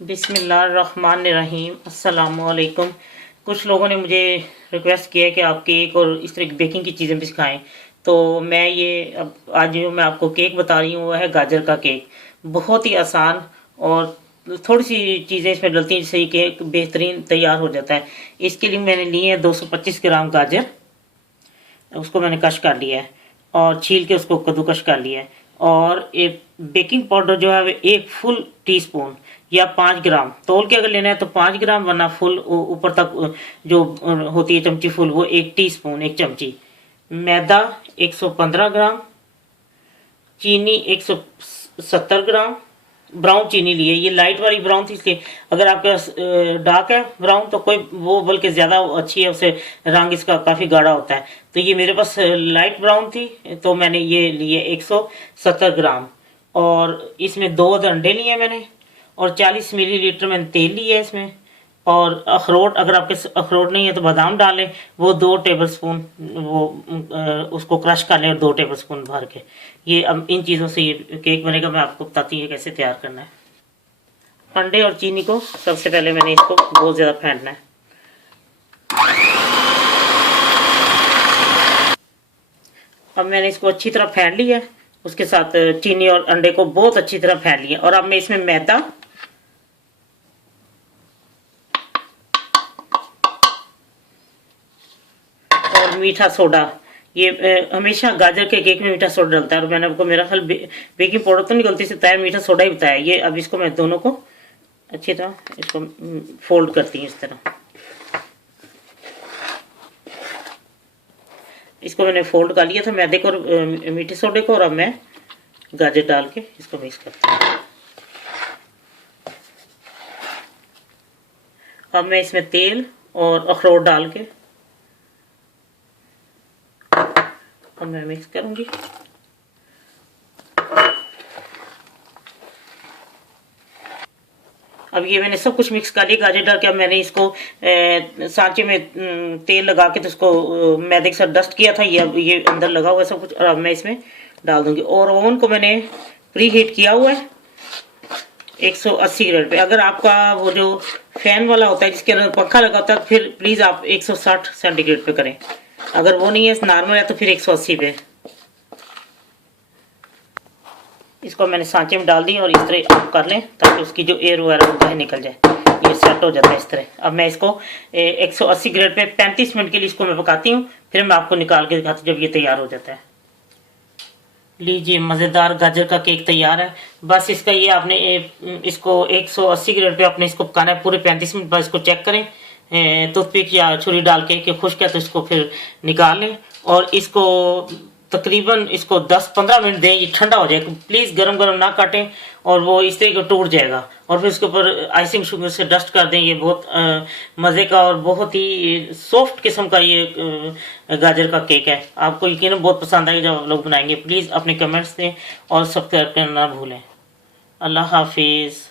बिस्मिल्लाहिर्रहमानिर्रहीम अस्सलाम वालेकुम। कुछ लोगों ने मुझे रिक्वेस्ट किया कि आप केक और इस तरह की बेकिंग की चीज़ें भी सिखाएं, तो मैं ये अब आज जो मैं आपको केक बता रही हूँ वो है गाजर का केक। बहुत ही आसान और थोड़ी सी चीज़ें इसमें डलती हैं जिससे ये केक बेहतरीन तैयार हो जाता है। इसके लिए मैंने लिए हैं 225 ग्राम गाजर, उसको मैंने कश कर लिया है और छील के उसको कद्दूकश कर लिया है। और एक बेकिंग पाउडर जो है वो 1 फुल टीस्पून या 5 ग्राम तोल के अगर लेना है तो 5 ग्राम, वरना फुल ऊपर तक जो होती है चमची फुल, वो 1 टीस्पून 1 चमची। मैदा 115 ग्राम, चीनी 170 ग्राम, ब्राउन चीनी ली है, ये लाइट वाली ब्राउन थी इसलिए। अगर आपके पास डार्क है ब्राउन तो कोई वो बल्कि ज़्यादा अच्छी है, उससे रंग इसका काफ़ी गाढ़ा होता है। तो ये मेरे पास लाइट ब्राउन थी तो मैंने ये लिए 170 ग्राम। और इसमें 2 अंडे लिए मैंने, और 40 मिलीलीटर मैंने तेल लिया है इसमें। और अखरोट, अगर आपके अखरोट नहीं है तो बादाम डालें, वो 2 टेबलस्पून, वो उसको क्रश कर लें 2 टेबलस्पून भर के। ये अब इन चीज़ों से ये केक बनेगा। मैं आपको बताती हूँ कैसे तैयार करना है। अंडे और चीनी को सबसे पहले मैंने इसको बहुत ज़्यादा फेंटना है। अब मैंने इसको अच्छी तरह फेंट लिया है, उसके साथ चीनी और अंडे को बहुत अच्छी तरह फेंट लिया। और अब मैं इसमें मैदा और मीठा सोडा, ये हमेशा गाजर के केक में मीठा सोडा डलता है, और मैंने आपको मेरा ख्याल बेकिंग पाउडर तो नहीं गलती से बताया, मीठा सोडा ही बताया। ये अब इसको मैं दोनों को अच्छी तरह इसको फोल्ड करती हूँ इस तरह। इसको मैंने फोल्ड कर लिया था मैदे को और मीठे सोडे को, और अब मैं गाजर डाल के इसको मिक्स करती हूँ। अब मैं इसमें तेल और अखरोट डाल के अब मैं मिक्स करूंगी। अब ये मैंने सब कुछ मिक्स कर लिया गाजर डाल के। अब मैंने इसको सांचे में तेल लगा के तो उसको मैदे के साथ डस्ट किया था, ये अब ये अंदर लगा हुआ है सब कुछ। और अब मैं इसमें डाल दूंगी। और ओवन को मैंने प्री हीट किया हुआ है 180 ग्रेड पे। अगर आपका वो जो फैन वाला होता है जिसके अंदर पंखा लगा होता है, फिर प्लीज़ आप 160 सेंटीग्रेड पे करें। अगर वो नहीं है, नॉर्मल है, तो फिर 180 पे। इसको मैंने सांचे में डाल दी और इस तरह ऑफ कर लें ताकि उसकी जो एयर वगैरह वो बाहर निकल जाए। ये सेट हो जाता है इस तरह। अब मैं इसको 180 ग्रेड पे 35 मिनट के लिए इसको मैं पकाती हूँ, फिर मैं आपको निकाल के दिखाती हूँ जब ये तैयार हो जाता है। लीजिए, मज़ेदार गाजर का केक तैयार है। बस इसका ये आपने इसको 180 ग्रेड पे आपने इसको पकाना है पूरे 35 मिनट। बस इसको चेक करें टूथपिक या छुरी डाल के कि खुश्क है तो इसको फिर निकाल लें, और इसको तकरीबन इसको 10-15 मिनट दें, ये ठंडा हो जाएगा। प्लीज़ गरम गरम ना काटें, और वो इस तरह टूट जाएगा। और फिर उसके ऊपर आइसिंग शुगर से डस्ट कर दें। ये बहुत मज़े का और बहुत ही सॉफ्ट किस्म का ये गाजर का केक है। आपको यकीनन बहुत पसंद आएगा जब आप लोग बनाएंगे। प्लीज़ अपने कमेंट्स दें और सब्सक्राइब करना ना भूलें। अल्लाह हाफिज़।